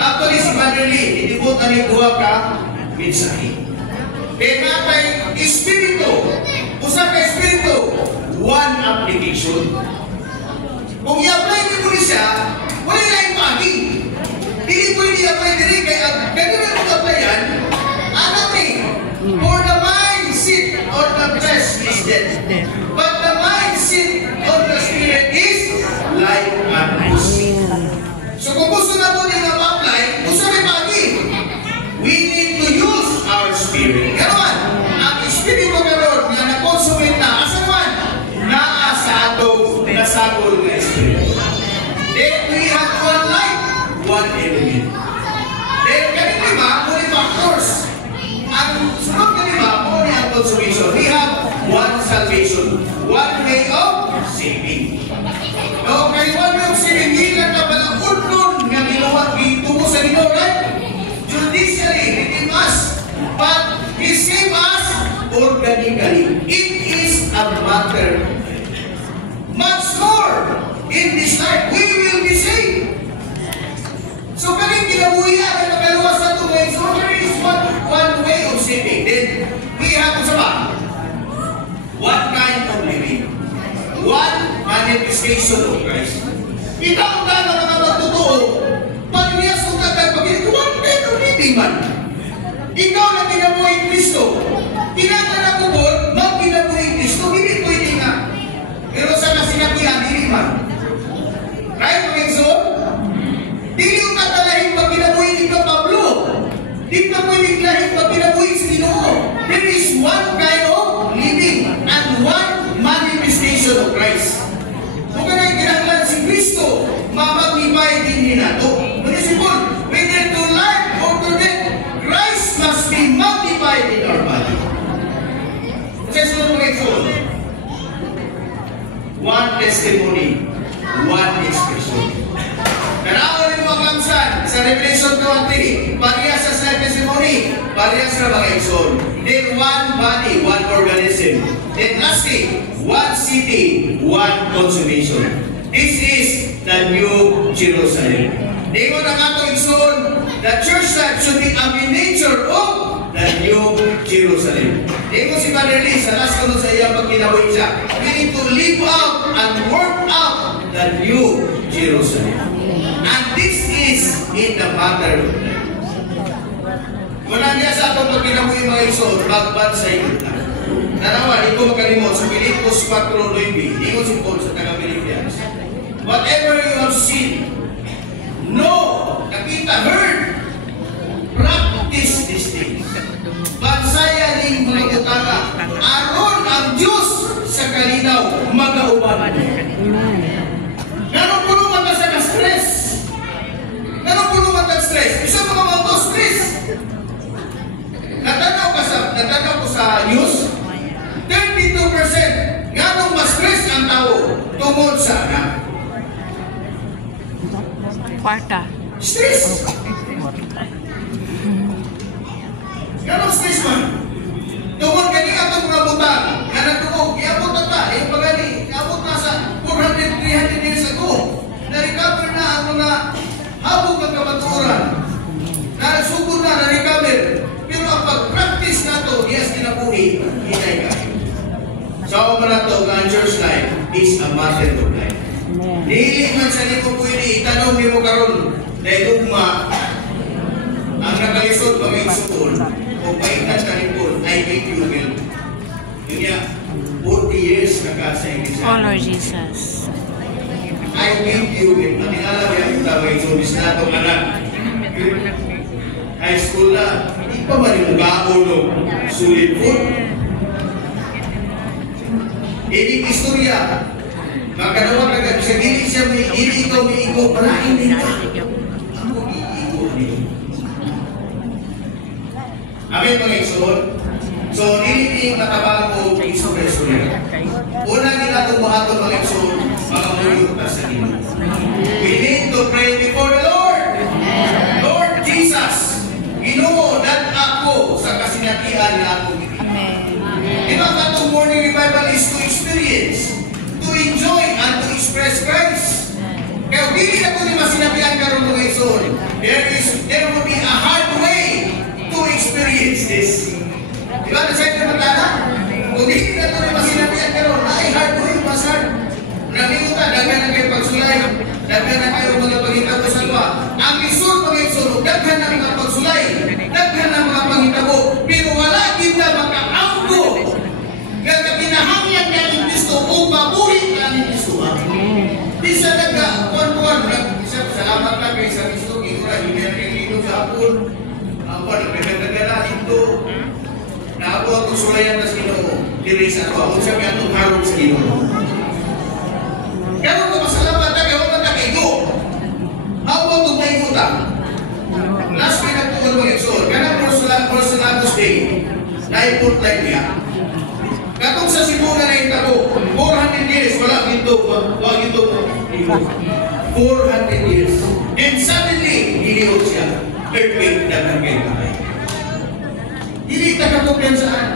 Actually, si Manderly, itibot na ni duha ka mensahe. Kaya nga kay Espiritu, usa ka Espiritu, one application. Kung i-apply niyo ko siya, wala na yung pagi. Hindi pwede i-apply din kaya ganun ang mag-applyan, ano for the mindset of the flesh is death. But the mindset of the Spirit is life and peace. So kung gusto na po nila ma-apply, gusto rin pagi. We need to use our spirit. Karoon, ang Espiritu karoon na na-consummate na, asa naman? Naa sa atong nasagol na Espiritu. Then we have one life, one element. Then kanina lima, muli factors. Ang sunod kanina, muli ang consummation. We have one salvation, one way of saving. No, kaya one way of saving, hindi lang ka palang unlon nga ginawa, gitubo sa Ginoo, right? Judicially, redeem us, but He saved us organically. It is a matter. Much more in this life, we will be saved. So, kaling kinabuhiya na nakaluwas na ito ngayon. So, there is one way of saving. Then, we have one kind of living. One manifestation of Christ. Ikaw ang gano'n na magtotoo, pag niyas kong kagagpagin, one kind of living man. Ikaw na kinabuhay Kristo. Kinaka na kubol, mag-kinabuhay Kristo, hindi pwede nga. Pero sa kasinabuyan, hindi man. Right, mga Exon? Hindi yung katalahin pag kinabuhay ni Pablo. Hindi ka pwede lahin pag kinabuhay si Ginoo. There is one kind of living and one manifestation of Christ. Kung ka na kinaklan si Kristo, mamagnify din nila ito. Municipal, whether to life or to death, Christ must be magnified in our body. Kasi sunod mga Exon, one testimony, one expression. Kanaon rin mga kamsan, sa Revelation 2:3, parehas sa testimony, parehas sa mga Exon. Then one body, one organism. Then lastly, one city, one consummation. This is the New Jerusalem. Dingon ang ato Exon, the church life should be a miniature of the New Jerusalem. Dingon si Manderly, sa last ko sa iyang pagkinabuhi siya, we need to live out and work out the New Jerusalem. And this is in the matter of life. Wala niya sa atong pagkinabuhi mga Exon, bagbad sa iyo na. Nanawa, ito makalimot sa Pilipos 4:9, ingon si Paul sa taga-Philippians. Whatever you have seen, know, nakita, heard, practice these things. Bansaya ning mga utanga, aron ang Diyos sa kalinaw, magauban. Ganong puno man sa stress. Ganong puno man sa stress. Isa mga mga stress. Natanaw ko sa news, 32% ganong ma-stress ang tao tungod sa anak. Kwarta. Stress. Ganong stress man. Tungod kani atong mga butang, nga nagtuog, iabot na ta, yung pagani, iabot na sa 400-300 years ago. Na-recover na ang mga habog ng kamaturan. Na-sugod na, na-recover. Pero ang pag-practice na ito, yes, kinabuhi, hinay ka. So, na ito, ang church life is a matter of life. Nihilig man sa lipo pwede, itanong niyo mo karon dahil ugma, ang nakalisod pa may sukul, o paitan ka lipon, I make you well. Yun niya, 40 years nakasa iglesia. Oh, Lord Jesus. I make you well. Ang alam yung tawag yung sumis na itong anak. High school na, hindi pa man yung gaolo, sulit po. Ining istorya, makadawa kagad, sa gilid siya may ikaw, parahin din ka. Ako iigo din. Amin mga Exon. So, niliting matabang ko istorya. Una nila itong buhaton mga Exon, mga muyot na sa inyo. We need to pray before the Lord. Lord Jesus, Ginoo, dat ako sa kasinatian na ako. Diba katong morning revival is to experience, to enjoy, and to express Christ. Kaya hindi na ko ni masinabihan karon mga Exon. There is Di ba? Nasa'yo na matana? Kung hindi na ito na masinabihan karon, ay hard to yung mas hard. Namingo ka, daghan na kayo pagsulay. Daghan na kayo mga pangitabo sa luwa. Ang isur, mga isur, daghan na mga pagsulay. Daghan na mga pangitabo. Pero wala kita makaanggo. Kaya pinahangyan ka ng Kristo o mabuhi ka ng Kristo. Di sa nagka-kuan-kuan. Salamat lang kayo sa Kristo. Hindi na kayo dito sa hapon. Ang nagkagdaga na ito. Na ako ang sulayan na Ginoo. Diri sa ako. Ako sabi atong harap sa Ginoo. Kaya ko masalamat na kayo na kayo. Ako ang tayo utang. Last week ako ang mga eksol. Kaya Porcelanos Day. Na-import like niya. Katong sa Cebu na naitabo, 400 years, wala ginto. 400 years. And suddenly, hiniot siya. Earthquake na kayo patay. Hindi ka katupiansaan.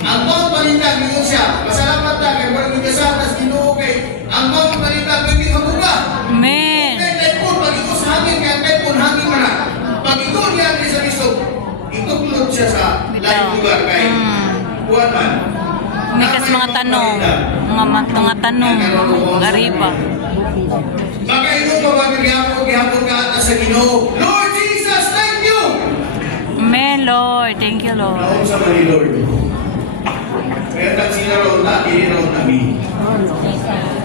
Ang mga palindag, hiniot siya. Masalamat na kayo, walang nagasatas, Ginoo kay. Ang mga palindag, hindi habuga. Amen. Kaya typhoon, pag-ito sa hangin, kaya typhoon, hangin man na. Pag-ito niya sa misto, ituklod siya sa lahat lugar kay Juan man. Umikas mga tanong. Mga tanong. Gariba. Baka ito pa ba gihapon ka ata sa Ginoo? Lord Jesus, thank you! Amen, Lord. Thank you, Lord. Naon sa mali, Lord. Kaya tag sila raw ta, dili raw kami.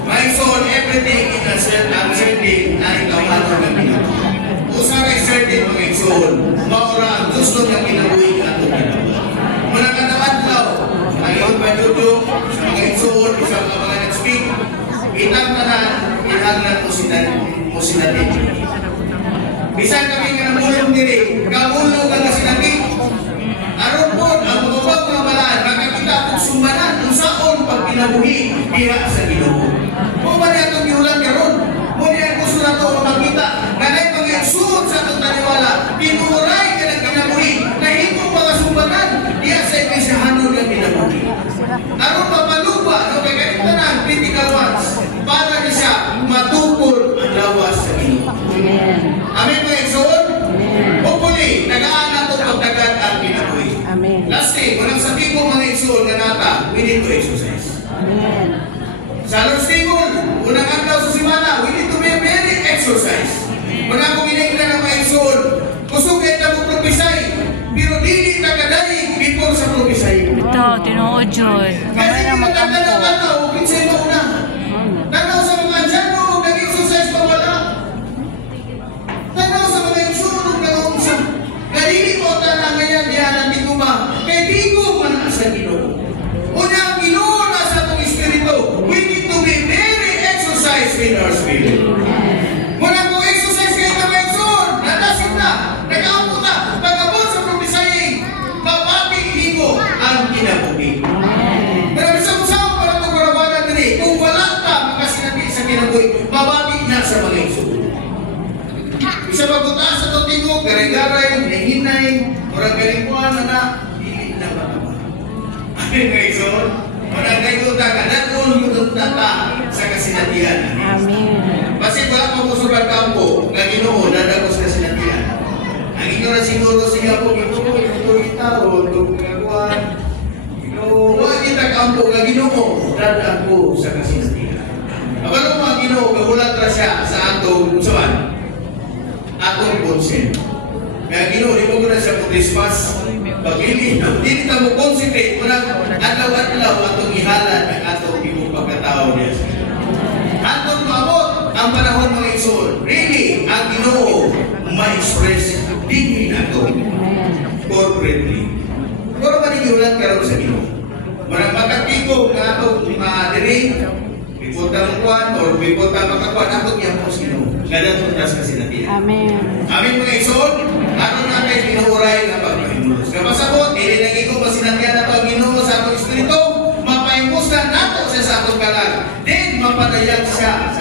My soul, everything in uncertain na ikaw ano ng Ginoo. Usa kay certain mga soul, maura ang gusto niya kinabuhi ka ito Ginoo. Muna ka naman daw, ang iyong pajudo, sa mga soul, sa mga nag-speak, itang tanan, inaglan mo sinabi. Bisan kami nga namulong diri, kamulong ka na sinabi. Aron po, ang mga mga balaan, makakita kong sumbanan, kung saan pag pinabuhi, pira sa Ginoo. Kung ba niya itong iulan karon, kung niya gusto na ito makita, kanay pag-exud sa itong taniwala, pinuray ka ng pinabuhi, na hingong mga sumbanan, diya sa ikasyahanon ng pinabuhi. Aron papalupa, no, kay kanitanan, critical ones, para siya matukol ang lawas sa Ginoo. Amen mga Exod? Hopefully, nagaan ito pagdagat ang pinabuhi. Lastly, walang sabi ko mga Exod na nata, we need to exercise. Sa Lord's Table, unang araw sa simana, we need to be very exercise. Mga kung inigla ng mga Exod, gusto kayo na mag-propisay, pero dili nakadaig before sa propisay. Ito, tinuod yun. Kasi Mamaya hindi magkampo. magkakalaw, pinsay mo una. Tanaw sa mga adyano, nag-exercise pa wala. Tanaw sa mga insurong nag-uusap. Galili mo tanang ngayon, diyan ang tiguma. Kaya di ko man sa Ginoo. Una ang Ginoo na sa itong Espiritu. We need to be very exercised in our spirit. Muna kung exercise kayo na mga exor, nadasin na, nag-aampo na, pag-abot sa propisaying, mababing higo ang kinabuhi. Pero isang-usang para itong karawanan din kung wala ka makasinabi sa kinabuhi, mababing na sa mga exor. Isa mabuta sa itong tingog, garay-garay, nahinay, murang galing-kuhan na dili na matama. Amin mga exor, murang galing-kuhan ka, natulog tata sa kasinatihan. Amen. Kasi wala pa po sa kampo, nga Ginoo, dadagos ka sinatihan. Ang inyo na siguro siya po, Ginoo, kita o gagawa. Ginoo, wala kita kampo, nga Ginoo, dadago sa kasinatihan. Abalo mga Ginoo, kagulat ra siya sa atong usawan. Atong konsen. Kaya Ginoo, di mo ko na siya pag-dispas. Pag-ili, hindi kita mo concentrate, munang adlaw-adlaw atong ihalan ang atong ibong pagkatao niya sa atong maabot ang panahon mga Exod. Really, ang Ginoo ma-express din nato corporately. Pero manigiulan karon sa Ginoo. Marang makatibog na atong ma-direct, bipotang kuwan, or bipotang makakuan atong yapos Ginoo. Ganun po sa sinatihan. Amen. Amin mga Exod, aron na kayo pinuuray ng pagpahimulos. Kapasabot, hindi naging ko masinatihan na ito ang Ginoo sa atong Espiritu, mapaimustan nato siya sa atong kalag. Then, mapadayag siya